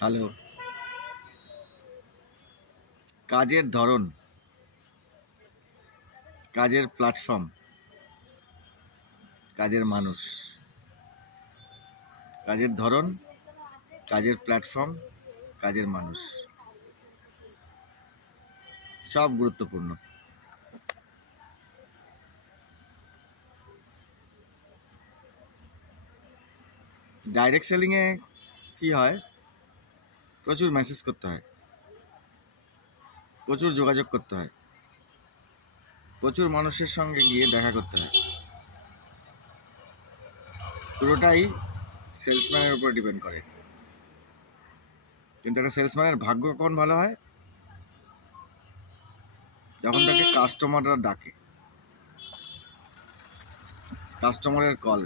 হ্যালো। কাজের ধরন, কাজের প্ল্যাটফর্ম, কাজের মানুষ। কাজের ধরন, কাজের প্ল্যাটফর্ম, কাজের মানুষ, সব গুরুত্বপূর্ণ। ডাইরেক্ট সেলিংয়ে কি হয়, প্রচুর মেসেজ করতে হয়, প্রচুর যোগাযোগ করতে হয়, প্রচুর মানুষের সঙ্গে গিয়ে দেখা করতে হয়। পুরোটাই সেলসম্যানের উপর ডিপেন্ড করে। কিন্তু একটা সেলসম্যানের ভাগ্য কখন ভালো হয়, যখন তাকে কাস্টমাররা ডাকে। কাস্টমারের কল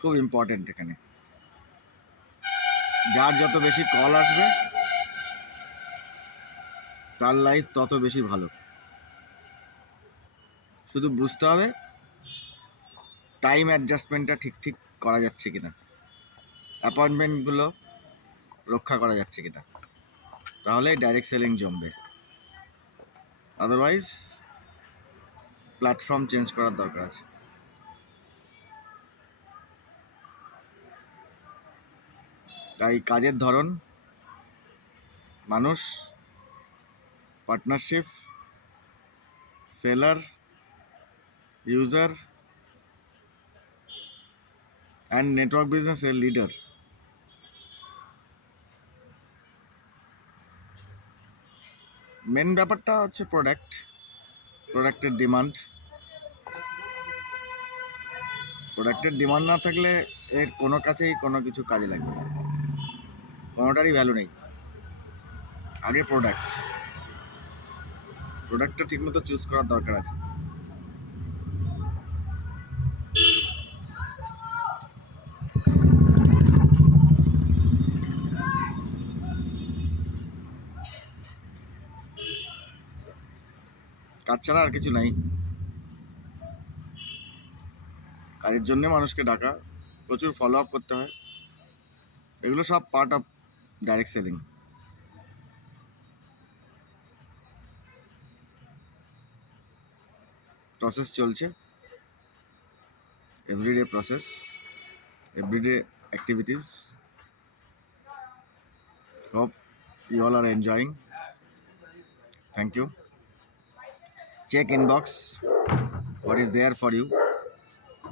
খুব ইম্পর্টেন্ট এখানে। যার যত বেশি কল আসবে তার লাইফ তত বেশি ভালো। শুধু বুঝতে হবে টাইম অ্যাডজাস্টমেন্টটা ঠিক করা যাচ্ছে কিনা, অ্যাপয়েন্টমেন্টগুলো রক্ষা করা যাচ্ছে কিনা, তাহলে ডাইরেক্ট সেলিং জমবে। আদারওয়াইজ প্ল্যাটফর্ম চেঞ্জ করার দরকার আছে। তাই কাজের ধরন, মানুষ, partnership, seller, user and network বিজনেসের লিডার, মেন ব্যাপারটা হচ্ছে প্রোডাক্টের ডিমান্ড। প্রোডাক্টের ডিমান্ড না থাকলে এর কোনো কাছেই কোনো কিছু কাজে লাগবে না, কোনোটারই ভ্যালু নেই। আগে প্রোডাক্টটা ঠিকমতো চুজ করার দরকার আছে। কাজ ছাড়া আর কিছু নাই। কাজের জন্য মানুষকে ডাকা, প্রচুর ফলো আপ করতে হয়, এগুলো সব part of direct selling. Process চলছে, everyday process, everyday activities. Hope you all are enjoying. Thank you. Check inbox what is there for you.